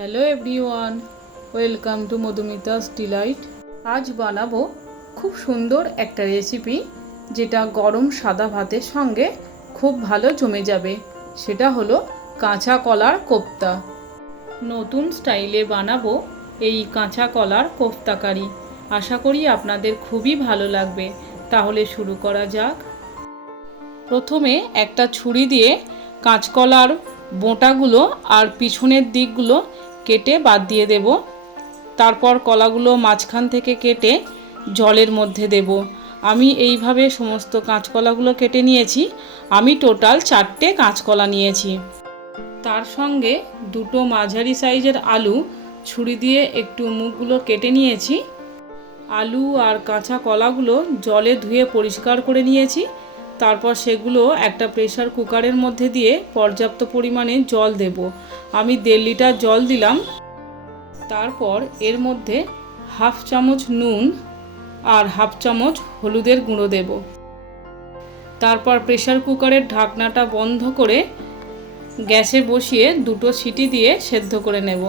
Hello everyone, welcome to Madhumita's delight. আজ বানাবো খুব সুন্দর একটা রেসিপি যেটা গরম সাদা ভাতের সঙ্গে খুব ভালো জমে যাবে। সেটা হলো কাঁচা কলার কোফতা। নতুন স্টাইলে বানাবো এই কাঁচা কলার কোফতা কারি। আশা করি আপনাদের খুবই ভালো লাগবে। তাহলে শুরু করা যাক। প্রথমে একটা ছুরি দিয়ে কাঁচকলার বোঁটাগুলো আর পিছনের দিকগুলো কেটে বাদ দিয়ে দেব। তারপর কলাগুলো মাঝখান থেকে কেটে জলের মধ্যে দেব। আমি এইভাবে সমস্ত কাঁচকলাগুলো কেটে নিয়েছি। আমি টোটাল 4টে কাঁচকলা নিয়েছি। তার সঙ্গে দুটো মাঝারি সাইজের আলু ছুরি দিয়ে একটু মুখগুলো কেটে নিয়েছি। আলু আর কাঁচা কলাগুলো জলে ধুয়ে পরিষ্কার করে নিয়েছি। তারপর সেগুলো একটা প্রেসার কুকারের মধ্যে দিয়ে পর্যাপ্ত পরিমাণে জল দেব। আমি 1.5 লিটার জল দিলাম। তারপর এর মধ্যে 1/2 চামচ নুন আর 1/2 চামচ হলুদের গুঁড়ো দেব। তারপর প্রেসার কুকারের ঢাকনাটা বন্ধ করে গ্যাসে বসিয়ে 2টো সিটি দিয়ে সেদ্ধ করে নেব।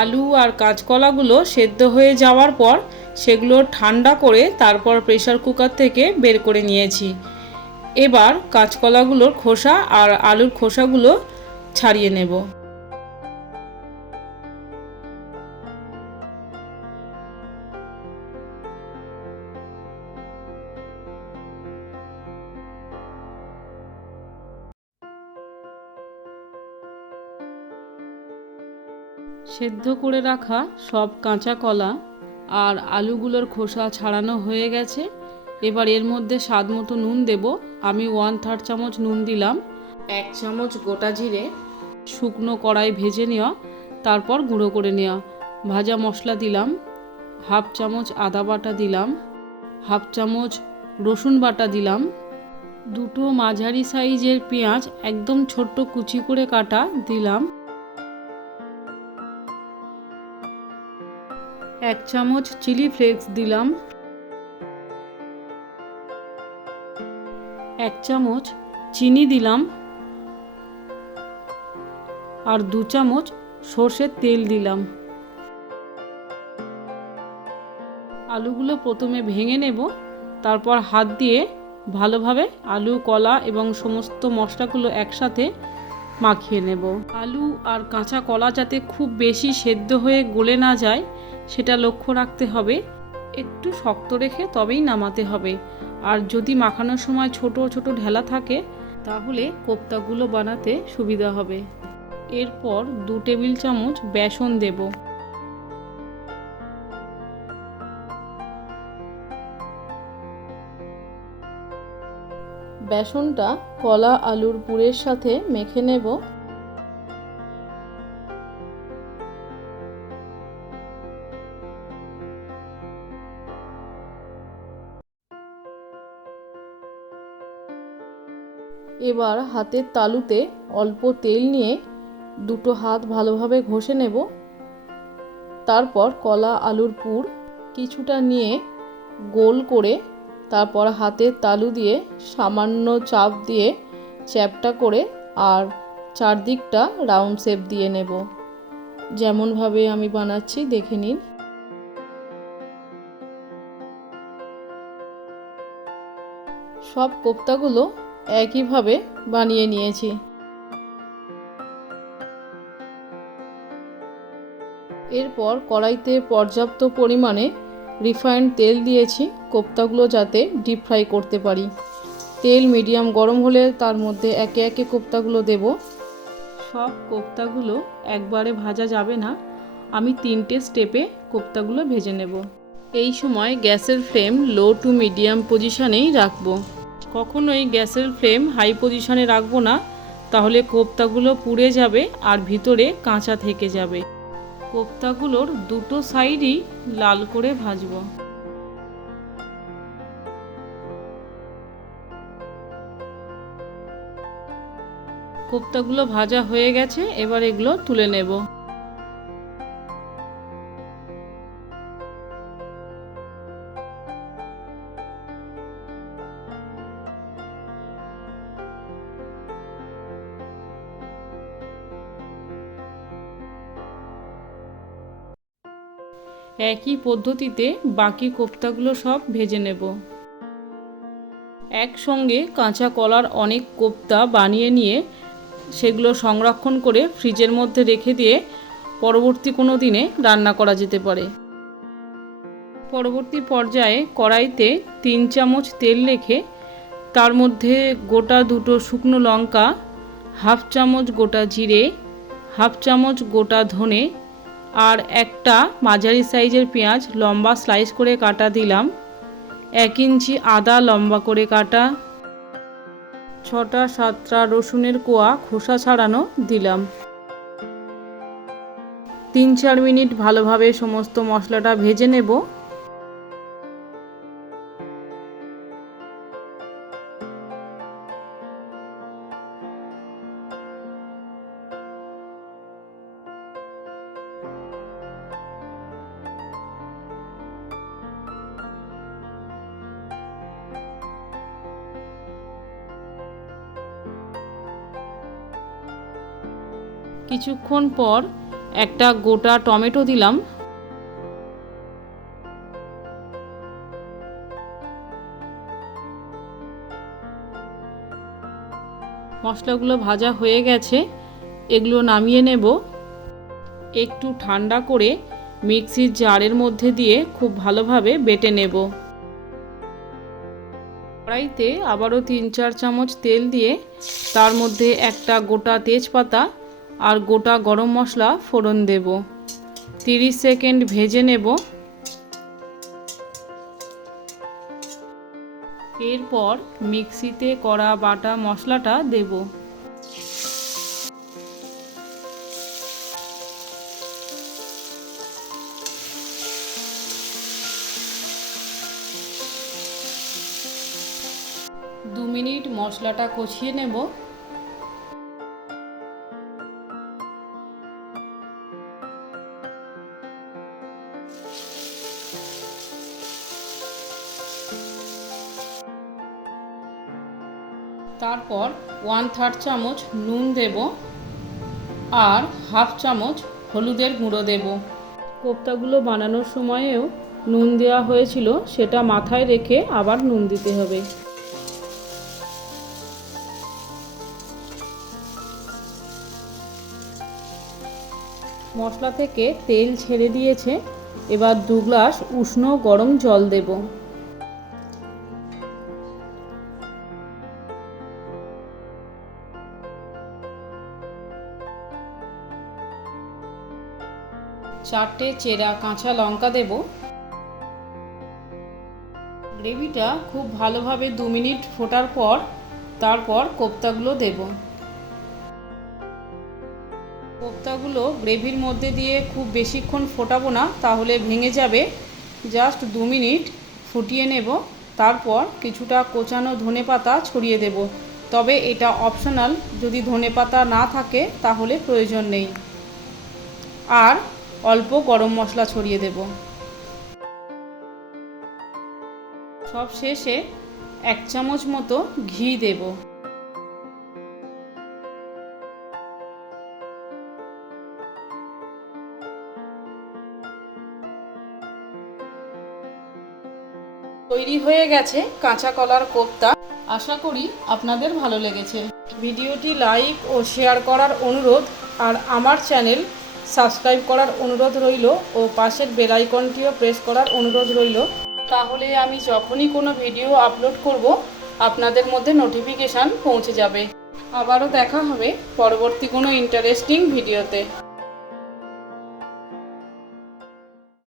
আলু আর কাঁচকলাগুলো সেদ্ধ হয়ে যাওয়ার পর সেগুলো ঠান্ডা করে তারপর প্রেসার কুকার থেকে বের করে নিয়েছি। এবার কাঁচকলাগুলোর খোসা আর আলুর খোসাগুলো ছাড়িয়ে নেব। সেদ্ধ করে রাখা সব কাঁচা কলা আর আলুগুলোর খোসা ছাড়ানো হয়ে গেছে। এবার এর মধ্যে স্বাদ মতো নুন দেব। আমি 1/3 চামচ নুন দিলাম। 1 চামচ গোটা জিরে শুকনো কড়াই ভেজে নেওয়া, তারপর গুঁড়ো করে নেওয়া। ভাজা মশলা দিলাম। 1/2 চামচ আদা বাটা দিলাম। 1/2 চামচ রসুন বাটা দিলাম। 2টো মাঝারি সাইজের পেঁয়াজ একদম ছোট্ট কুচি করে কাটা দিলাম। 1 চামচ চিলি ফ্লেক্স দিলাম। 1 চামচ চিনি দিলাম আর 2 চামচ সর্ষের তেল দিলাম। আলুগুলো প্রথমে ভেঙে নেব। তারপর হাত দিয়ে ভালোভাবে আলু, কলা এবং সমস্ত মশলাগুলো একসাথে মাখিয়ে নেব। আলু আর কাঁচা কলা যাতে খুব বেশি সেদ্ধ হয়ে গলে না যায় সেটা লক্ষ্য রাখতে হবে। একটু শক্ত রেখে তবেই নামাতে হবে। আর যদি মাখানোর সময় ছোট ছোট ঢেলা থাকে তাহলে কোফতাগুলো বানাতে সুবিধা হবে। এরপর 2 টেবিল চামচ বেসন দেব। বেসনটা কলা আলুর পুরের সাথে মেখে নেব। এবার হাতের তালুতে অল্প তেল নিয়ে 2টো হাত ভালোভাবে ঘষে নেব। তারপর কলা আলুর পুর কিছুটা নিয়ে গোল করে তারপর হাতের তালু দিয়ে সামান্য চাপ দিয়ে চ্যাপটা করে আর চারদিকটা রাউন্ড শেপ দিয়ে নেব। যেমনভাবে আমি বানাচ্ছি দেখে নিন। সব কোফতাগুলো একইভাবে বানিয়ে নিয়েছি। এরপর কড়াইতে পর্যাপ্ত পরিমাণে রিফাইন্ড তেল দিয়েছি কোফতাগুলো যাতে ডিপ ফ্রাই করতে পারি। তেল মিডিয়াম গরম হলে তার মধ্যে একে একে কোফতাগুলো দেব। সব কোফতাগুলো একবারে ভাজা যাবে না। আমি 3টে স্টেপে কোফতাগুলো ভেজে নেব। এই সময় গ্যাসের ফ্লেম লো টু মিডিয়াম পজিশনেই রাখবো। কখনোই গ্যাসের ফ্লেম হাই পজিশনে রাখবো না, তাহলে কোফতাগুলো পুড়ে যাবে আর ভিতরে কাঁচা থেকে যাবে। কোফতাগুলোর 2টো সাইডই লাল করে ভাজবো। কোফতাগুলো ভাজা হয়ে গেছে। এবার এগুলো তুলে নেব। একই পদ্ধতিতে বাকি কোফতাগুলো সব ভেজে নেব। একসঙ্গে কাঁচা কলার অনেক কোফতা বানিয়ে নিয়ে সেগুলো সংরক্ষণ করে ফ্রিজের মধ্যে রেখে দিয়ে পরবর্তী কোনো দিনে রান্না করা যেতে পারে। পরবর্তী পর্যায়ে কড়াইতে 3 চামচ তেল রেখে তার মধ্যে গোটা 2টো শুকনো লঙ্কা, হাফ চামচ গোটা জিরে, হাফ চামচ গোটা ধনে আর একটা মাঝারি সাইজের পেঁয়াজ লম্বা স্লাইস করে কাটা দিলাম। 1 ইঞ্চি আদা লম্বা করে কাটা, 6টা-7টা রসুনের কোয়া খোসা ছাড়ানো দিলাম। 3-4 মিনিট ভালোভাবে সমস্ত মশলাটা ভেজে নেব। কিছুক্ষণ পর একটা গোটা টমেটো দিলাম। মশলাগুলো ভাজা হয়ে গেছে, এগুলো নামিয়ে নেব। একটু ঠান্ডা করে মিক্সির জারের মধ্যে দিয়ে খুব ভালোভাবে বেটে নেব। কড়াইতে আবারও 3-4 চামচ তেল দিয়ে তার মধ্যে একটা গোটা তেজপাতা আর গোটা গরম মশলা ফোড়ন দেব। 30 সেকেন্ড ভেজে নেব। এরপর মিক্সিতে করা বাটা মশলাটা দেব। দু মিনিট মশলাটা কষিয়ে নেব। তারপর 1/3 চামচ নুন দেব আর হাফ চামচ হলুদের গুঁড়ো দেব। কোফতাগুলো বানানোর সময়েও নুন দেওয়া হয়েছিল, সেটা মাথায় রেখে আবার নুন দিতে হবে। মশলা থেকে তেল ছেড়ে দিয়েছে, এবার 2 গ্লাস উষ্ণ গরম জল দেব। চারটে চেরা কাঁচা লঙ্কা দেব। গ্রেভিটা খুব ভালোভাবে 2 মিনিট ফোটার পর তারপর কোফতাগুলো দেব। কোফতাগুলো গ্রেভির মধ্যে দিয়ে খুব বেশিক্ষণ ফোটাবো না, তাহলে ভেঙে যাবে। জাস্ট 2 মিনিট ফুটিয়ে নেব। তারপর কিছুটা কোচানো ধনেপাতা ছড়িয়ে দেব। তবে এটা অপশনাল, যদি ধনেপাতা না থাকে তাহলে প্রয়োজন নেই। আর অল্প গরম মশলা ছড়িয়ে দেব। সব শেষে 1 চামচ মতো ঘি দেব। তৈরি হয়ে গেছে কাঁচা কলার কোফতা। আশা করি আপনাদের ভালো লেগেছে। ভিডিওটি লাইক ও শেয়ার করার অনুরোধ, আর আমার চ্যানেল সাবস্ক্রাইব করার অনুরোধ রইল ও পাশের বেল আইকনটিও প্রেস করার অনুরোধ রইল। তাহলে আমি যখনই কোনো ভিডিও আপলোড করব আপনাদের মধ্যে নোটিফিকেশান পৌঁছে যাবে। আবারও দেখা হবে পরবর্তী কোনো ইন্টারেস্টিং ভিডিওতে।